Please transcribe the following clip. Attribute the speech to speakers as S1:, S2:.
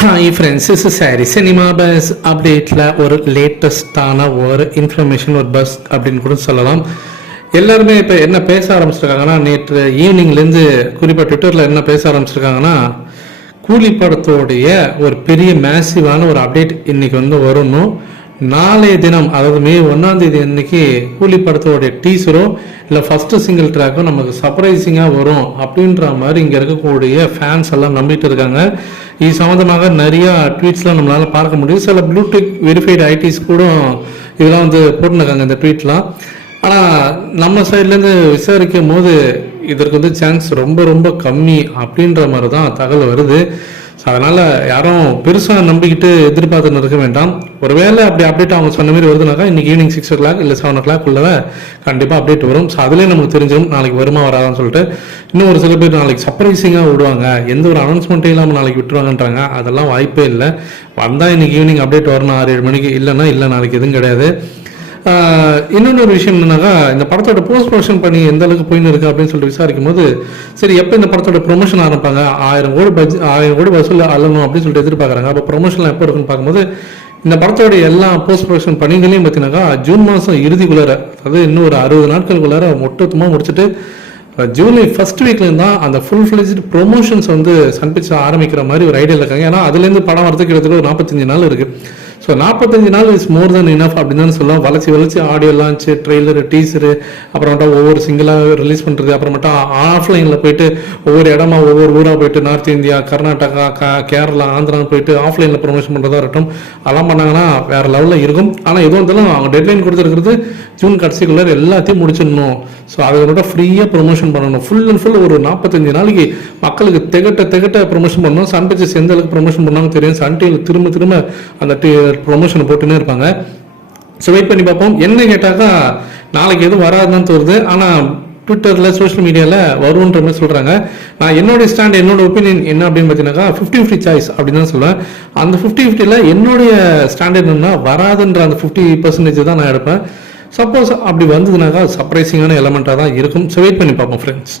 S1: Hi friends is சாரி cinema buzz அப்டேட்டில் ஒரு லேட்டஸ்டான ஒரு இன்ஃபர்மேஷன் ஒரு பஸ் அப்படின்னு கூட சொல்லலாம். எல்லாருமே இப்போ என்ன பேச ஆரம்பிச்சிருக்காங்கன்னா நேற்று ஈவினிங்லேருந்து குறிப்பாக ட்விட்டரில் என்ன பேச ஆரம்பிச்சிருக்காங்கன்னா கூலி படத்தோடைய ஒரு பெரிய மேசிவான ஒரு அப்டேட் இன்னைக்கு வந்து வரணும். நாளைய தினம் அதாவது மே ஒன்றாம் தேதி அன்னைக்கு கூலி படத்தோடைய டீசரோ இல்லை ஃபஸ்ட்டு சிங்கிள் ட்ராக்கோ நமக்கு சர்ப்ரைசிங்காக வரும் அப்படின்ற மாதிரி இங்கே இருக்கக்கூடிய ஃபேன்ஸ் எல்லாம் நம்பிட்டு இருக்காங்க. இது சம்மந்தமாக நிறையா ட்வீட்ஸ்லாம் நம்மளால் பார்க்க முடியும். சில ப்ளூடூத் வெரிஃபைடு ஐடிஸ் கூட இதெல்லாம் வந்து போட்டுருக்காங்க இந்த ட்வீட்லாம் ஆனால் நம்ம சைட்லேருந்து விசாரிக்கும் போது இதற்கு வந்து சான்ஸ் ரொம்ப ரொம்ப கம்மி அப்படின்ற மாதிரி தான் தகவல் வருது. ஸோ அதனால் யாரும் பெருசாக நம்பிக்கிட்டு எதிர்பார்த்துன்னு இருக்க வேண்டாம். ஒருவேளை அப்படி அப்டேட் அவங்க சொன்ன மாதிரி வருதுனாக்கா இன்னைக்கு ஈவினிங் சிக்ஸ் ஓ கிளாக் இல்லை செவன் ஓ கிளாக் உள்ள கண்டிப்பாக அப்டேட் வரும். ஸோ அதுலேயே நமக்கு தெரிஞ்சிடும் நாளைக்கு வருமா வராதான்னு சொல்லிட்டு. இன்னும் ஒரு சில பேர் நாளைக்கு சர்ப்ரைசிங்காக விடுவாங்க. எந்த ஒரு அனௌன்ஸ்மெண்ட்டையும் இல்லாமல் நாளைக்கு விட்டுருவாங்கன்றாங்க. அதெல்லாம் வாய்ப்பே இல்லை. வந்தால் இன்னைக்கு ஈவினிங் அப்டேட் வரணும் ஆறு ஏழு மணிக்கு. இல்லைன்னா இல்லை நாளைக்கு எதுவும் கிடையாது. இன்னொன்று ஒரு விஷயம் என்னன்னாக்கா இந்த படத்தோட போஸ்ட் ப்ரொடக்ஷன் பண்ணி எந்த அளவுக்கு போயின்னு இருக்கு அப்படின்னு சொல்லிட்டு விசாரிக்கும் போது சரி எப்போ இந்த படத்தோட ப்ரொமோஷன் ஆரம்பிப்பாங்க? ஆயிரம் கோடி பட்ஜ் ஆயிரம் கோடி வசூல் அல்லணும் அப்படின்னு சொல்லிட்டு எதிர்பார்க்குறாங்க. அப்போ ப்ரொமோஷன் எப்போ இருக்குன்னு பார்க்கும்போது இந்த படத்தோட எல்லா போஸ்ட் ப்ரொடக்ஷன் பணிகளையும் பார்த்தீங்கன்னாக்கா ஜூன் மாதம் இறுதிக்குள்ளார அதாவது இன்னும் ஒரு அறுபது நாட்களுக்குள்ளார மொத்தமாக முடிச்சுட்டு ஜூலை ஃபர்ஸ்ட் வீக்லேருந்து தான் அந்த ஃபுல் ஃபிளெஜ்டு ப்ரொமோஷன்ஸ் வந்து சன் ஆரம்பிக்கிற மாதிரி ஒரு ஐடியா இருக்காங்க. ஏன்னா அதுலேருந்து படம் வரதுக்கு கிட்டத்தட்ட ஒரு நாற்பத்தஞ்சு நாள் இருக்குது ஸோ நாற்பத்தஞ்சு நாள் இஸ் மோர் தென் இனஃப் அப்படின்னு தான் சொல்லலாம் வளர்ச்சி வளர்ச்சி ஆடியோ லான்ச்சு ட்ரெய்லரு டீசரு அப்புறமேட்டா ஒவ்வொரு சிங்கிளாக ரிலீஸ் பண்ணுறது அப்புறமேட்டா ஆஃப்லைனில் போயிட்டு ஒவ்வொரு இடமா ஒவ்வொரு ஊராக போயிட்டு நார்த் இந்தியா கர்நாடகா க- கேரளா ஆந்திரா போயிட்டு ஆஃப்லைனில் ப்ரொமோஷன் பண்ணுறதா இருக்கட்டும். அதெல்லாம் பண்ணாங்கன்னா வேற லெவலில் இருக்கும். ஆனால் எதுவும் இருந்தாலும் அவங்க டெட்லைன் கொடுத்துருக்கிறது ஜூன் கடைசிக்குள்ளே எல்லாத்தையும் முடிச்சிடணும். ஸோ அதை மட்டும் ஃப்ரீயாக ப்ரொமோஷன் பண்ணணும். ஃபுல் அண்ட் ஃபுல் ஒரு நாற்பத்தஞ்சு நாளைக்கு மக்களுக்கு திகட்ட திகட்ட ப்ரொமோஷன் பண்ணணும். சன் பிக்சர்ஸ் எந்த அளவுக்கு ப்ரொமோஷன் பண்ணாலும் தெரியும். சன் டிவியில் திரும்ப திரும்ப அந்த ப்ரொமோஷன் போட்டுன்னே இருப்பாங்க. ஸோ வெயிட் பண்ணி பார்ப்போம். என்ன கேட்டாக்கா நாளைக்கு எதுவும் வராதுன்னு தோணுது. ஆனால் ட்விட்டரில் சோஷியல் மீடியாவில் வரும்ன்ற மாதிரி சொல்கிறாங்க நான் என்னோட ஸ்டாண்ட் என்னோட ஒப்பீனியன் என்ன அப்படின்னு பார்த்தீங்கன்னாக்கா ஃபிஃப்டி ஃபிஃப்டி சாய்ஸ் அப்படின்னு தான் சொல்லுவேன். அந்த ஃபிஃப்டி ஃபிஃப்டியில் என்னுடைய ஸ்டாண்ட் என்னன்னா வராதுன்ற அந்த ஃபிஃப்டி பர்சன்டேஜ் தான் நான் எடுப்பேன். சப்போஸ் அப்படி வந்ததுனாக்கா சர்ப்ரைசிங்கான எலமெண்ட்டாக தான் இருக்கும். ஸோ வெயிட் பண்ணி பார்ப்போம் ஃப்ரெண்ட்ஸ்